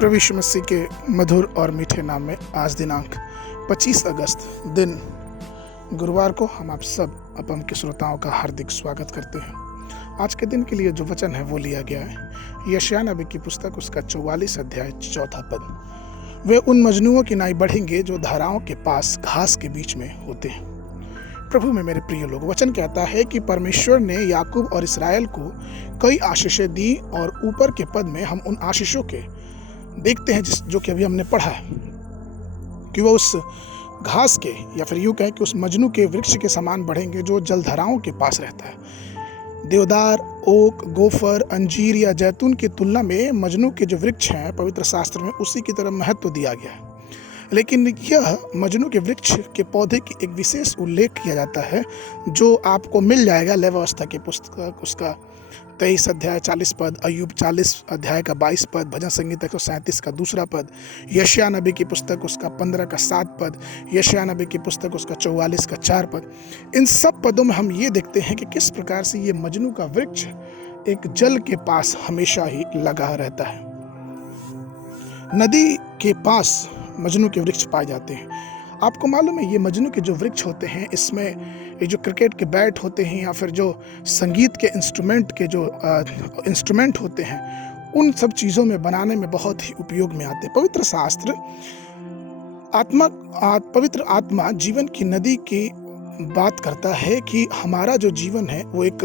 प्रभु यीशु मसीह के मधुर और मीठे नाम में आज दिनांक 25 अगस्त दिन गुरुवार को हम आप सब अपम के श्रोताओं का हार्दिक स्वागत करते हैं। आज के दिन के लिए जो वचन है वो लिया गया है यशायाह नबी की पुस्तक उसका 44 अध्याय 4 पद। वे उन मजनुओं की नाई बढ़ेंगे जो धाराओं के पास घास के बीच में होते हैं। प्रभु में मेरे प्रिय लोग, वचन कहता है कि परमेश्वर ने याकूब और इस्राएल को कई आशीषें दी और ऊपर के पद में हम उन आशीषों के देखते हैं जो कि अभी हमने पढ़ा है कि वो उस घास के या फिर यूं कहें कि उस मजनू के वृक्ष के समान बढ़ेंगे जो जलधाराओं के पास रहता है। देवदार, ओक, गोफर, अंजीर या जैतून की तुलना में मजनू के जो वृक्ष हैं पवित्र शास्त्र में उसी की तरह महत्व दिया गया है। लेकिन यह मजनू के वृक्ष के पौधे की एक विशेष उल्लेख किया जाता है जो आपको मिल जाएगा लेवावस्था की पुस्तक उसका 23 अध्याय 40 पद, अय्यूब 40 अध्याय का 22 पद, भजन संगीत 137 का 2 पद, यशायाह नबी की पुस्तक उसका 15 का 7 पद, यशायाह नबी की पुस्तक उसका 44 का 4 पद। इन सब पदों में हम ये देखते हैं कि किस प्रकार से ये मजनू का वृक्ष एक जल के पास हमेशा ही लगा रहता है। नदी के पास मजनू के वृक्ष पाए जाते हैं। आपको मालूम है ये मजनू के जो वृक्ष होते हैं इसमें ये जो क्रिकेट के बैट होते हैं या फिर जो संगीत के इंस्ट्रूमेंट होते हैं उन सब चीज़ों में बनाने में बहुत ही उपयोग में आते हैं। पवित्र शास्त्र पवित्र आत्मा जीवन की नदी की बात करता है कि हमारा जो जीवन है वो एक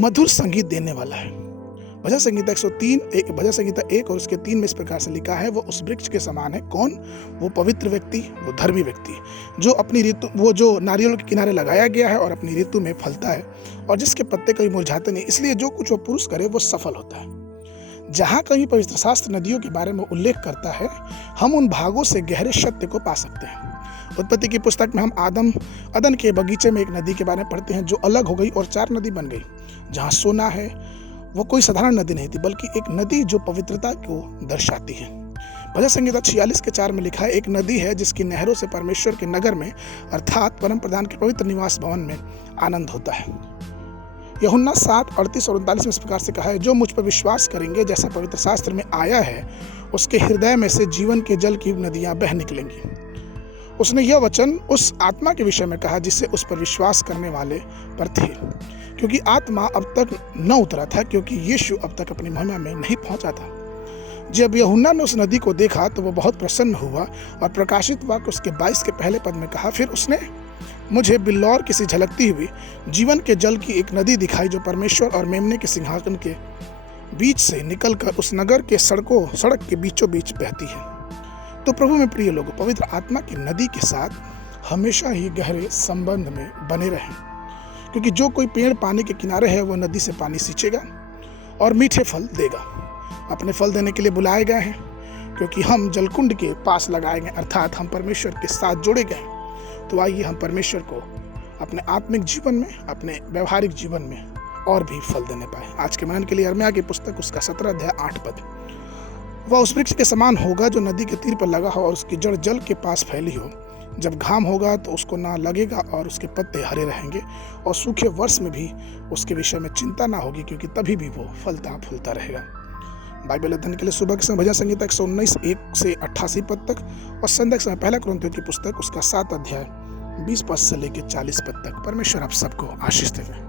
मधुर संगीत देने वाला है। भजन संगीता 103 भजन संगीता 1 और उसके 3 में इस प्रकार से लिखा है, वो उस वृक्ष के समान है। कौन? वो पवित्र व्यक्ति, वो धर्मी व्यक्ति जो अपनी ऋतु, वो जो नारियल के किनारे लगाया गया है और अपनी ऋतु में फलता है और जिसके पत्ते कभी मुरझाते नहीं, इसलिए जो कुछ वो पुरुष करे वो सफल होता है। जहाँ कहीं पवित्र शास्त्र नदियों के बारे में उल्लेख करता है हम उन भागों से गहरे सत्य को पा सकते हैं। उत्पत्ति की पुस्तक में हम अदन के बगीचे में एक नदी के बारे में पढ़ते हैं जो अलग हो गई और 4 नदी बन गई। जहाँ सोना है वो कोई साधारण नदी नहीं थी बल्कि एक नदी जो पवित्रता को दर्शाती है। भजन संगीता 46 के 4 में लिखा है, एक नदी है जिसकी नहरों से परमेश्वर के नगर में अर्थात परम प्रधान के पवित्र निवास भवन में आनंद होता है। यूहन्ना 7:38 और 39 में इस प्रकार से कहा है, जो मुझ पर विश्वास करेंगे जैसा पवित्र शास्त्र में आया है उसके हृदय में से जीवन के जल की नदियां बह निकलेंगी। उसने यह वचन उस आत्मा के विषय में कहा जिससे उस पर विश्वास करने वाले पर थे, क्योंकि आत्मा अब तक न उतरा था क्योंकि यीशु अब तक अपनी महिमा में नहीं पहुंचा था। जब यूहन्ना ने उस नदी को देखा तो वह बहुत प्रसन्न हुआ और प्रकाशित वाक्य उसके 22 के पहले पद में कहा, फिर उसने मुझे बिल्लौर की सी झलकती हुई जीवन के जल की एक नदी दिखाई जो परमेश्वर और मेमने के सिंहासन के बीच से निकलकर उस नगर के सड़क के बीचों बीच बहती है। तो प्रभु में प्रिय लोगों, पवित्र आत्मा की नदी के साथ हमेशा ही गहरे संबंध में बने रहें, क्योंकि जो कोई पेड़ पानी के किनारे है वो नदी से पानी सींचेगा और मीठे फल देगा। अपने फल देने के लिए बुलाए गए हैं क्योंकि हम जलकुंड के पास लगाए गए, अर्थात हम परमेश्वर के साथ जोड़े गए। तो आइए हम परमेश्वर को अपने आत्मिक जीवन में, अपने व्यवहारिक जीवन में और भी फल देने पाए। आज के मनन के लिए यिर्मयाह की पुस्तक उसका 17 अध्याय 8 पद। वह उस वृक्ष के समान होगा जो नदी के तीर पर लगा हो और उसकी जड़ जल के पास फैली हो। जब घाम होगा तो उसको ना लगेगा और उसके पत्ते हरे रहेंगे और सूखे वर्ष में भी उसके विषय में चिंता ना होगी, क्योंकि तभी भी वो फलता फूलता रहेगा। बाइबल अध्ययन के लिए सुबह के समय भजन संगीता 119 1 से 88 पद तक और संध्या के समय 1 कुरिन्थियों की पुस्तक उसका 7 अध्याय 20 पद से लेकर 40 पद तक। परमेश्वर आप सबको आशीष देवे।